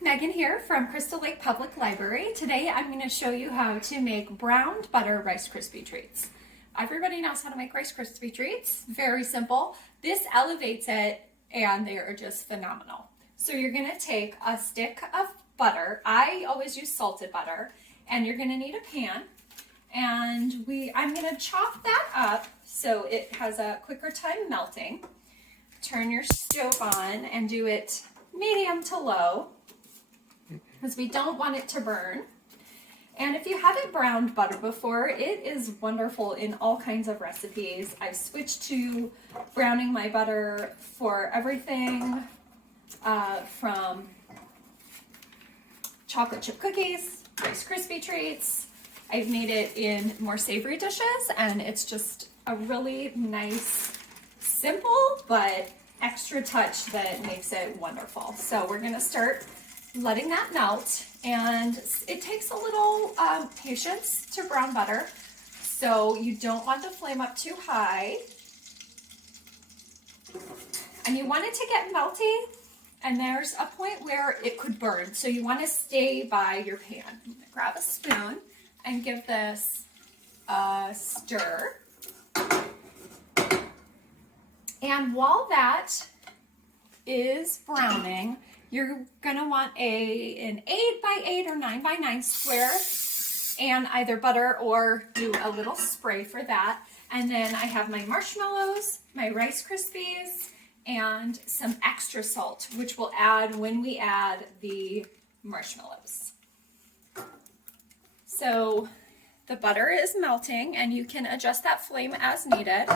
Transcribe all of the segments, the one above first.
Megan here from Crystal Lake Public Library. Today I'm going to show you how to make browned butter Rice Krispie treats. Everybody knows how to make Rice Krispie treats. Very simple. This elevates it and they are just phenomenal. So you're going to take a stick of butter. I always use salted butter, and you're going to need a pan. And I'm going to chop that up so it has a quicker time melting. Turn your stove on and do it medium to low because we don't want it to burn. And if you haven't browned butter before, it is wonderful in all kinds of recipes. I've switched to browning my butter for everything from chocolate chip cookies, Rice Krispie treats. I've made it in more savory dishes, and it's just a really nice, simple, but extra touch that makes it wonderful. So we're gonna start letting that melt, and it takes a little patience to brown butter. So you don't want the flame up too high. And you want it to get melty, and there's a point where it could burn. So you wanna stay by your pan. I'm gonna grab a spoon and give this a stir. And while that is browning, you're gonna want an 8x8 or 9x9 square and either butter or do a little spray for that. And then I have my marshmallows, my Rice Krispies, and some extra salt, which we'll add when we add the marshmallows. So the butter is melting, and you can adjust that flame as needed.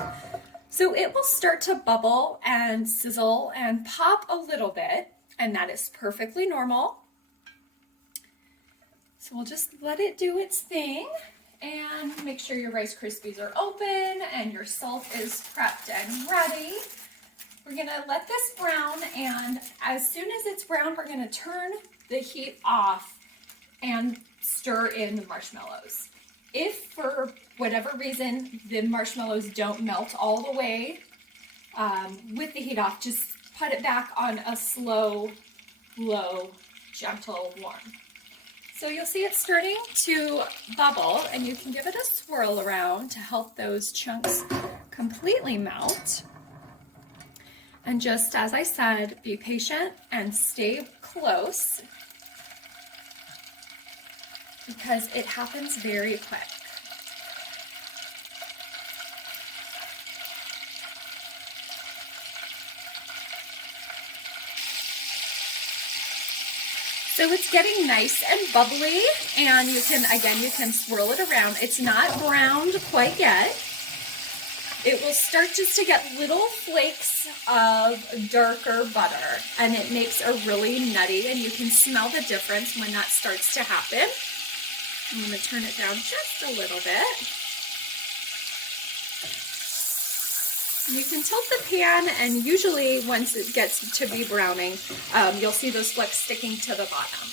So it will start to bubble and sizzle and pop a little bit, and that is perfectly normal. So we'll just let it do its thing and make sure your Rice Krispies are open and your salt is prepped and ready. We're gonna let this brown, and as soon as it's brown, we're gonna turn the heat off and stir in the marshmallows. If for whatever reason the marshmallows don't melt all the way with the heat off, just put it back on a slow, low, gentle warm. So you'll see it starting to bubble, and you can give it a swirl around to help those chunks completely melt. And just as I said, be patient and stay close, because it happens very quick. So it's getting nice and bubbly, and you can swirl it around. It's not browned quite yet. It will start just to get little flakes of darker butter, and it makes a really nutty, and you can smell the difference when that starts to happen. I'm going to turn it down just a little bit. You can tilt the pan, and usually once it gets to be browning, you'll see those flecks sticking to the bottom.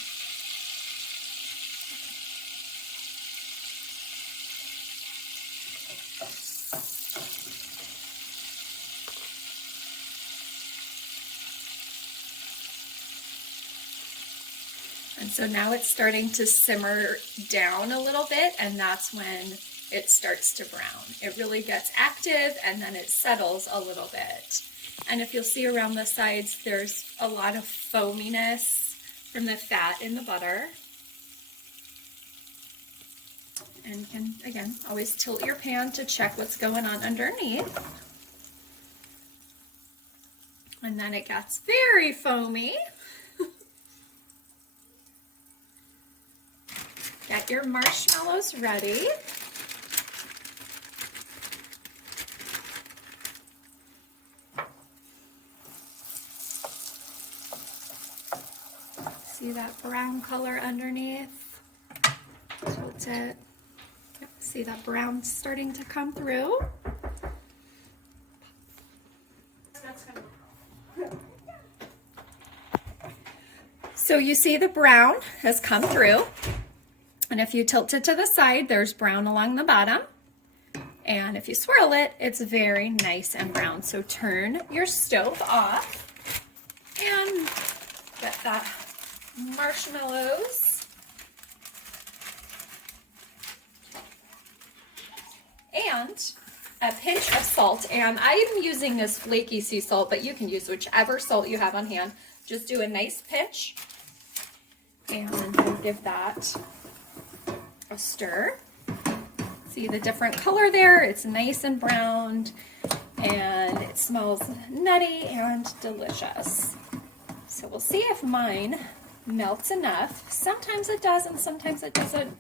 And so now it's starting to simmer down a little bit, and that's when it starts to brown. It really gets active, and then it settles a little bit. And if you'll see around the sides, there's a lot of foaminess from the fat in the butter. And you can, again, always tilt your pan to check what's going on underneath. And then it gets very foamy. Get your marshmallows ready. See that brown color underneath? Tilt it. Yep, see that brown starting to come through? So you see the brown has come through. And if you tilt it to the side, there's brown along the bottom. And if you swirl it, it's very nice and brown. So turn your stove off and get that marshmallows. And a pinch of salt, and I'm using this flaky sea salt, but you can use whichever salt you have on hand. Just do a nice pinch, and we'll give that a stir. See the different color there? It's nice and browned, and it smells nutty and delicious. So we'll see if mine melts enough. Sometimes it does and sometimes it doesn't.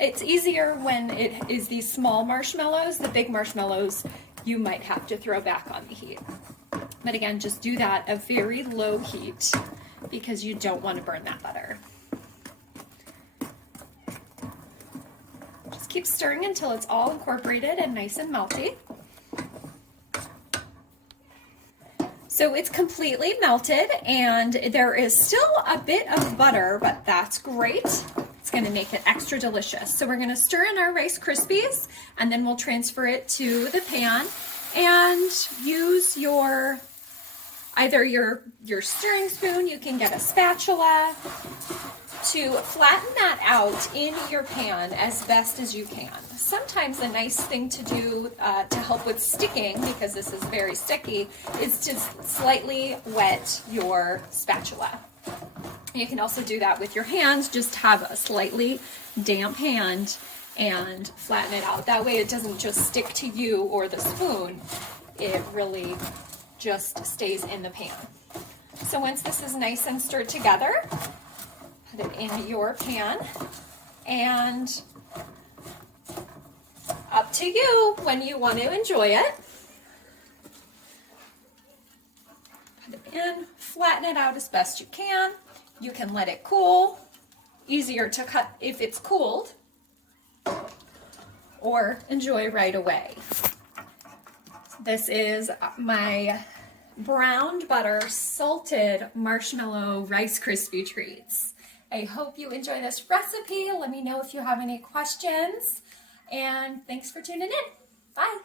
It's easier when it is these small marshmallows. The big marshmallows you might have to throw back on the heat. But again, just do that at very low heat because you don't want to burn that butter. Just keep stirring until it's all incorporated and nice and melty. So it's completely melted and there is still a bit of butter, but that's great. It's going to make it extra delicious. So we're going to stir in our Rice Krispies and then we'll transfer it to the pan and use either your stirring spoon, you can get a spatula, to flatten that out in your pan as best as you can. Sometimes a nice thing to do to help with sticking, because this is very sticky, is to slightly wet your spatula. You can also do that with your hands, just have a slightly damp hand and flatten it out. That way it doesn't just stick to you or the spoon, it really just stays in the pan. So once this is nice and stirred together, put it in your pan, and up to you when you want to enjoy it. Put it in, flatten it out as best you can. You can let it cool. Easier to cut if it's cooled, or enjoy right away. This is my browned butter salted marshmallow Rice Krispie treats. I hope you enjoy this recipe. Let me know if you have any questions. And thanks for tuning in. Bye.